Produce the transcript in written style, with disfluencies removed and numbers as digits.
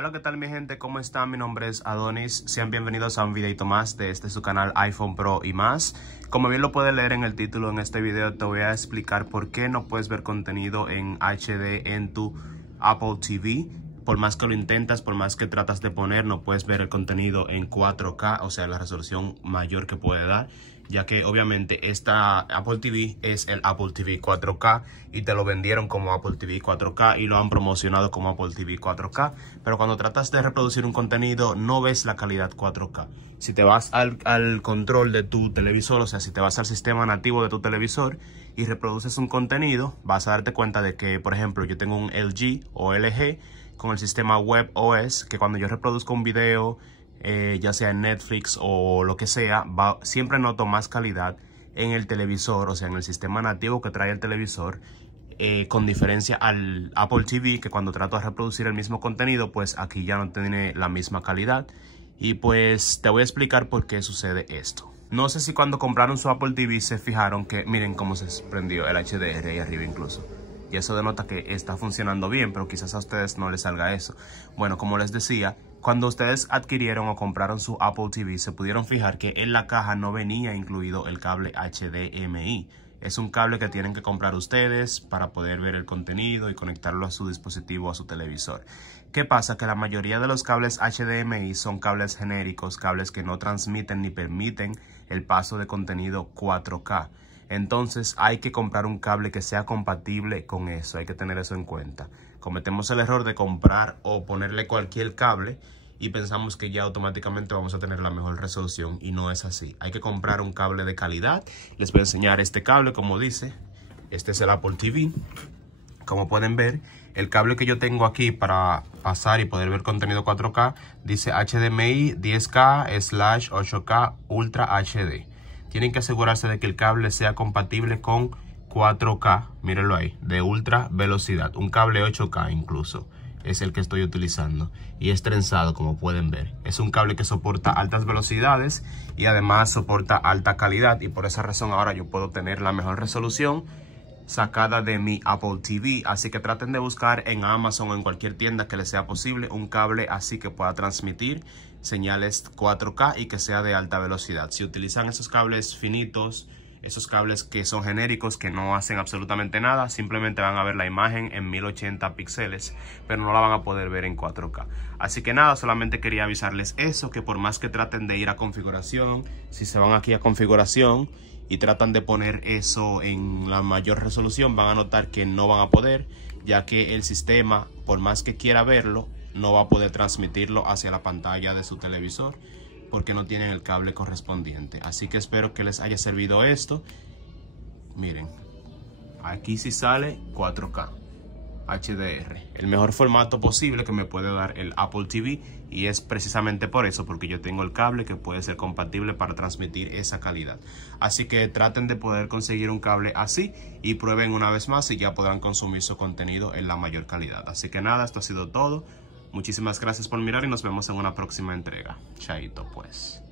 Hola, ¿qué tal mi gente? ¿Cómo están? Mi nombre es Adonis. Sean bienvenidos a un videito más de su canal iPhone Pro y más. Como bien lo puedes leer en el título, en este video te voy a explicar por qué no puedes ver contenido en HD en tu Apple TV. Por más que lo intentas, por más que tratas de poner, no puedes ver el contenido en 4K, o sea, la resolución mayor que puede dar, ya que obviamente esta Apple TV es el Apple TV 4K y te lo vendieron como Apple TV 4K y lo han promocionado como Apple TV 4K, pero cuando tratas de reproducir un contenido no ves la calidad 4K. Si te vas al control de tu televisor, o sea, si te vas al sistema nativo de tu televisor y reproduces un contenido, vas a darte cuenta de que, por ejemplo, yo tengo un LG o LG con el sistema WebOS, que cuando yo reproduzco un video, ya sea en Netflix o lo que sea, siempre noto más calidad en el televisor, o sea, en el sistema nativo que trae el televisor, con diferencia al Apple TV, que cuando trato de reproducir el mismo contenido, pues aquí ya no tiene la misma calidad. Y pues te voy a explicar por qué sucede esto. No sé si cuando compraron su Apple TV se fijaron que, miren cómo se prendió el HDR ahí arriba incluso. Y eso denota que está funcionando bien, pero quizás a ustedes no les salga eso. Bueno, como les decía, cuando ustedes adquirieron o compraron su Apple TV, se pudieron fijar que en la caja no venía incluido el cable HDMI. Es un cable que tienen que comprar ustedes para poder ver el contenido y conectarlo a su dispositivo, a su televisor. ¿Qué pasa? Que la mayoría de los cables HDMI son cables genéricos, cables que no transmiten ni permiten el paso de contenido 4K. Entonces hay que comprar un cable que sea compatible con eso, hay que tener eso en cuenta. Cometemos el error de comprar o ponerle cualquier cable y pensamos que ya automáticamente vamos a tener la mejor resolución y no es así. Hay que comprar un cable de calidad. Les voy a enseñar este cable, como dice. Este es el Apple TV. Como pueden ver, el cable que yo tengo aquí para pasar y poder ver contenido 4K dice HDMI 10K/8K Ultra HD. Tienen que asegurarse de que el cable sea compatible con 4K, mírenlo ahí, de ultra velocidad. Un cable 8K incluso es el que estoy utilizando y es trenzado, como pueden ver. Es un cable que soporta altas velocidades y además soporta alta calidad, y por esa razón ahora yo puedo tener la mejor resolución sacada de mi Apple TV. Así que traten de buscar en Amazon o en cualquier tienda que les sea posible un cable así que pueda transmitir señales 4K y que sea de alta velocidad. Si utilizan esos cables finitos, esos cables que son genéricos, que no hacen absolutamente nada, simplemente van a ver la imagen en 1080 píxeles, pero no la van a poder ver en 4K. Así que nada, solamente quería avisarles eso, que por más que traten de ir a configuración, si se van aquí a configuración y tratan de poner eso en la mayor resolución, van a notar que no van a poder, ya que el sistema, por más que quiera verlo, no va a poder transmitirlo hacia la pantalla de su televisor porque no tienen el cable correspondiente. Así que espero que les haya servido esto. Miren, aquí sí sale 4K HDR, el mejor formato posible que me puede dar el Apple TV, y es precisamente por eso, porque yo tengo el cable que puede ser compatible para transmitir esa calidad. Así que traten de poder conseguir un cable así y prueben una vez más y ya podrán consumir su contenido en la mayor calidad. Así que nada, esto ha sido todo. Muchísimas gracias por mirar y nos vemos en una próxima entrega. Chaito pues.